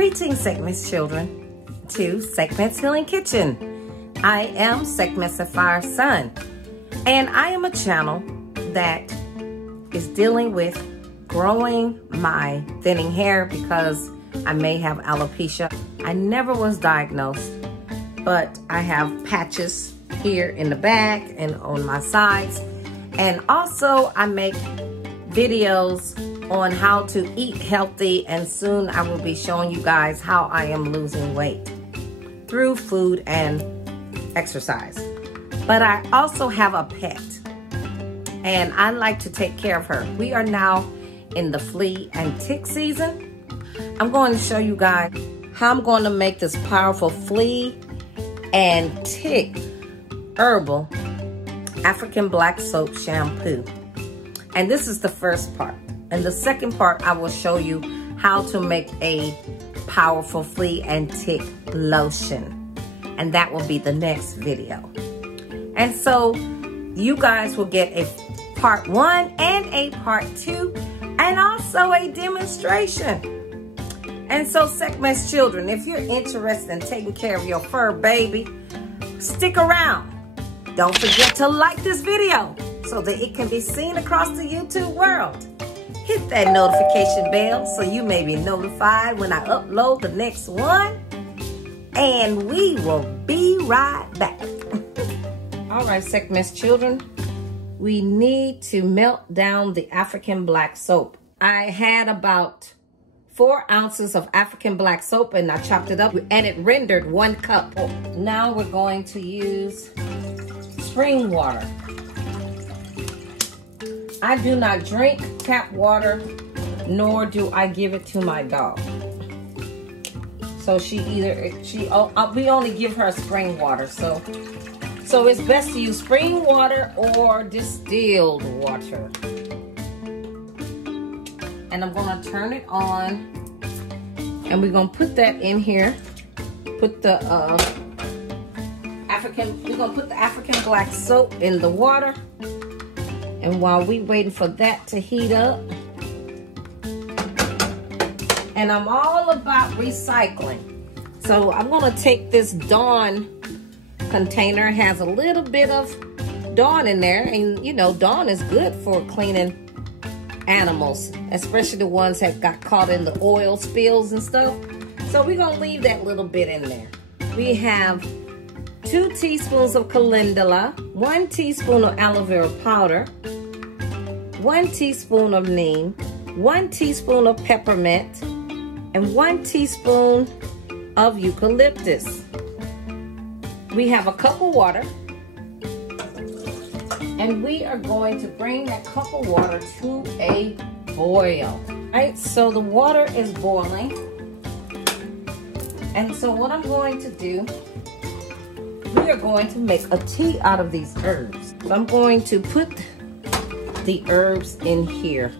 Greetings, Sekhmet's children, to Sekhmet's Healing Kitchen. I am Sekhmet SapphyreSun, and I am a channel that is dealing with growing my thinning hair because I may have alopecia. I never was diagnosed, but I have patches here in the back and on my sides. And also I make videos on how to eat healthy, and soon I will be showing you guys how I am losing weight through food and exercise. But I also have a pet, and I like to take care of her. We are now in the flea and tick season. I'm going to show you guys how I'm going to make this powerful flea and tick herbal African black soap shampoo. And this is the first part. And the second part, I will show you how to make a powerful flea and tick lotion. And that will be the next video. And so you guys will get a part 1 and a part 2 and also a demonstration. And so Sekhmet's children, if you're interested in taking care of your fur baby, stick around. Don't forget to like this video so that it can be seen across the YouTube world. Hit that notification bell so you may be notified when I upload the next one. And we will be right back. All right, Sekhmet's children, we need to melt down the African black soap. I had about 4 ounces of African black soap and I chopped it up and it rendered 1 cup. Now we're going to use spring water. I do not drink tap water, nor do I give it to my dog. So we only give her spring water. So it's best to use spring water or distilled water. And I'm gonna turn it on, and we're gonna put that in here. Put the we're gonna put the African black soap in the water. And while we waiting for that to heat up, and I'm all about recycling. So I'm gonna take this Dawn container. It has a little bit of Dawn in there, and you know, Dawn is good for cleaning animals, especially the ones that got caught in the oil spills and stuff. So we're gonna leave that little bit in there. We have 2 teaspoons of calendula, 1 teaspoon of aloe vera powder, 1 teaspoon of neem, 1 teaspoon of peppermint, and 1 teaspoon of eucalyptus. We have a cup of water, and we are going to bring that cup of water to a boil. All right, so the water is boiling, and so what I'm going to do, we are going to make a tea out of these herbs. So I'm going to put the herbs in here.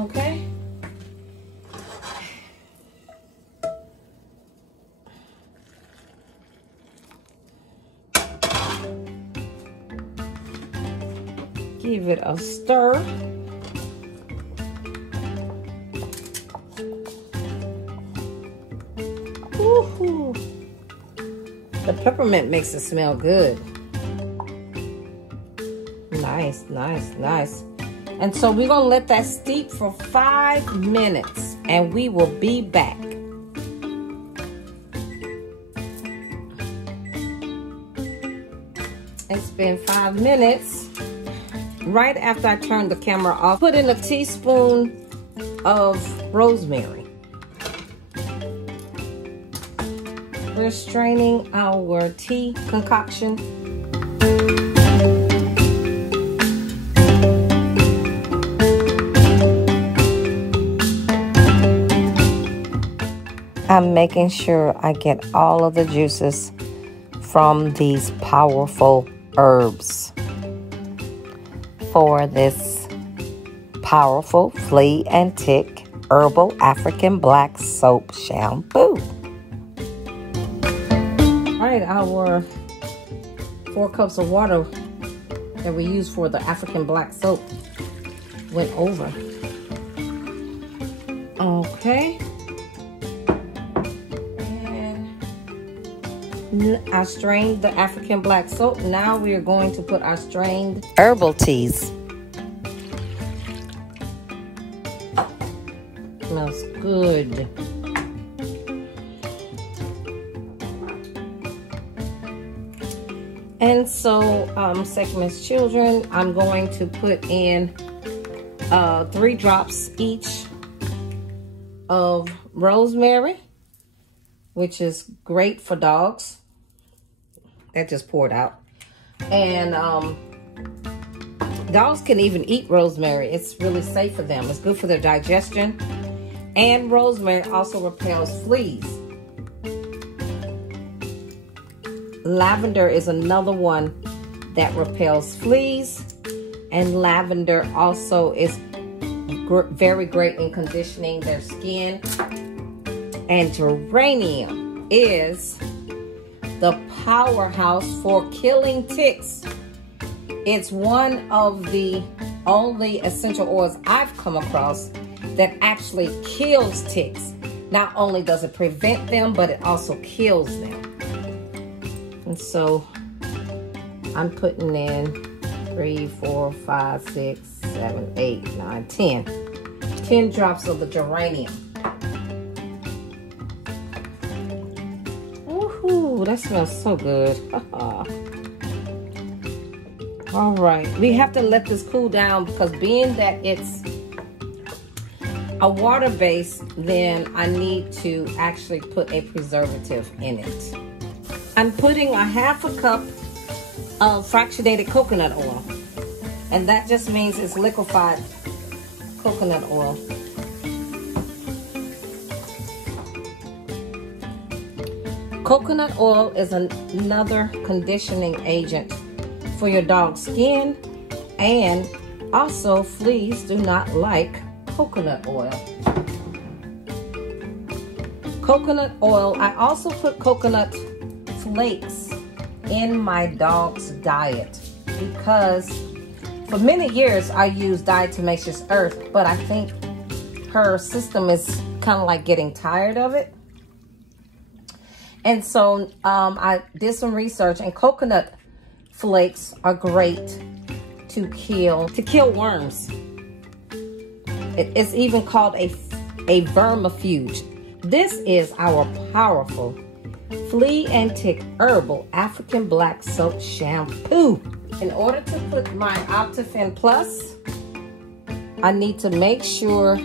Okay. Give it a stir. Woo-hoo. The peppermint makes it smell good. Nice, nice, nice. And so we're gonna let that steep for 5 minutes, and we will be back. It's been 5 minutes. Right after I turned the camera off, put in a teaspoon of rosemary. We're straining our tea concoction. I'm making sure I get all of the juices from these powerful herbs for this powerful flea and tick herbal African black soap shampoo. All right, our 4 cups of water that we use for the African black soap went over. Okay. And I strained the African black soap. Now we are going to put our strained herbal teas. Smells good. And so, Sekhmet's children, I'm going to put in 3 drops each of rosemary, which is great for dogs. That just poured out. And dogs can even eat rosemary. It's really safe for them. It's good for their digestion. And rosemary also repels fleas. Lavender is another one that repels fleas. And lavender also is very great in conditioning their skin. And geranium is the powerhouse for killing ticks. It's one of the only essential oils I've come across that actually kills ticks. Not only does it prevent them, but it also kills them. And so I'm putting in 3, 4, 5, 6, 7, 8, 9, 10. 10 drops of the geranium. Woohoo, that smells so good. All right, we have to let this cool down because being that it's a water base, then I need to actually put a preservative in it. I'm putting a 1/2 cup of fractionated coconut oil. And that just means it's liquefied coconut oil. Coconut oil is another conditioning agent for your dog's skin, and also fleas do not like coconut oil. Coconut oil, I also put coconut flakes in my dog's diet because for many years I used diatomaceous earth, but I think her system is kind of like getting tired of it. And so I did some research, and coconut flakes are great to kill worms. It's even called a vermifuge. This is our powerful flea and tick herbal African black soap shampoo. In order to put my Optifin Plus, I need to make sure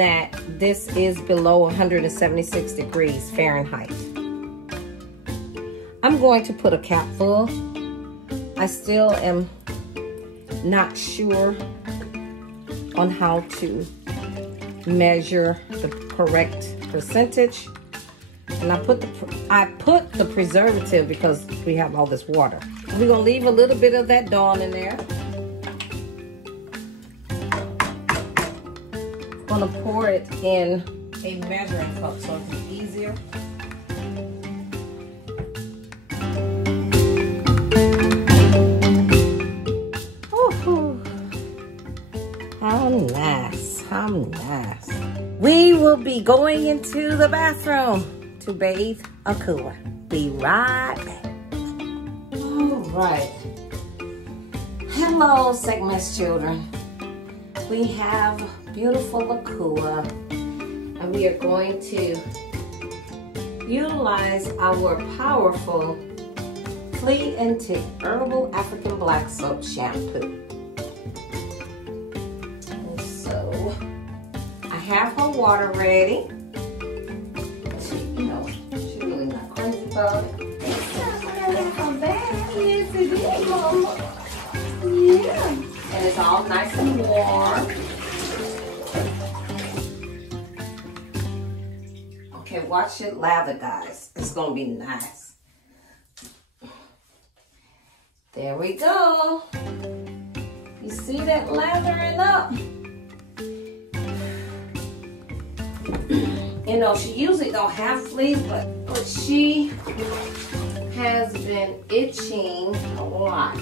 that this is below 176 degrees Fahrenheit. I'm going to put a cap full. I still am not sure on how to measure the correct percentage. And I put the preservative because we have all this water. We're gonna leave a little bit of that Dawn in there. Gonna pour it in a measuring cup so it's easier. Woo-hoo. How nice, how nice. We will be going into the bathroom to bathe Akua. Be right back. All right. Hello, Sekhmet's children. We have beautiful Akua, and we are going to utilize our powerful Flea and Tick Herbal African Black Soap Shampoo. And so I have her water ready. She's really not crazy about it. It's not gonna come back. Yes, it is, Mama. Yeah. And it's all nice and warm. Okay, watch it lather, guys. It's gonna be nice. There we go. You see that lathering up? You know, she usually don't have fleas, but she has been itching a lot.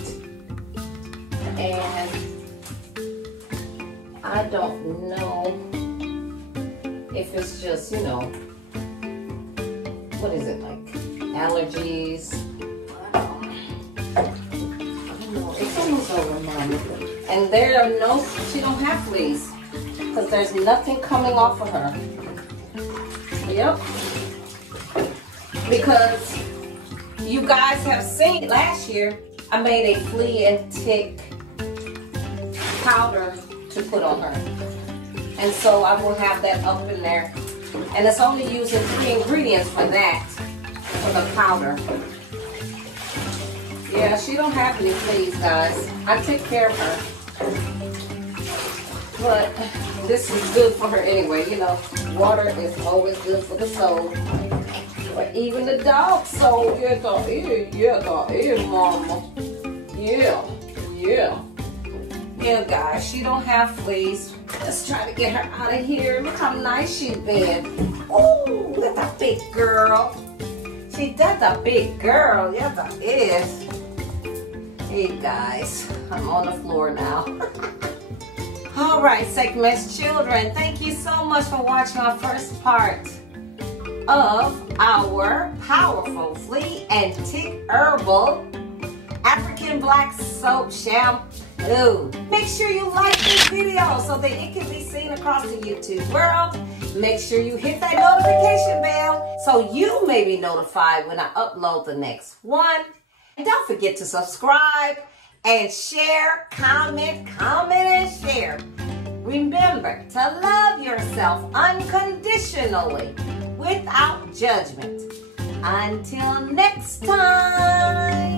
And I don't know if it's just, you know, what is it, like allergies? I don't know. It's almost over, Mama. And there are no, she don't have fleas because there's nothing coming off of her. Yep. Because you guys have seen last year, I made a flea and tick powder to put on her. And so I will have that up in there. And it's only using 3 ingredients for that, for the powder. Yeah, she don't have any fleas, guys. I take care of her. But this is good for her anyway. You know, water is always good for the soul. But even the dog's soul, yeah, mama. Yeah, guys, she don't have fleas. Let's try to get her out of here. Look how nice she's been. Oh, that's a big girl. That's a big girl. Yes, that is. Hey, guys, I'm on the floor now. All right, Sekhmet's children, thank you so much for watching our first part of our powerful flea and tick herbal African black soap shampoo. Make sure you like this video so that it can be seen across the YouTube world. Make sure you hit that notification bell so you may be notified when I upload the next one. And don't forget to subscribe and share, comment, and share. Remember to love yourself unconditionally without judgment. Until next time.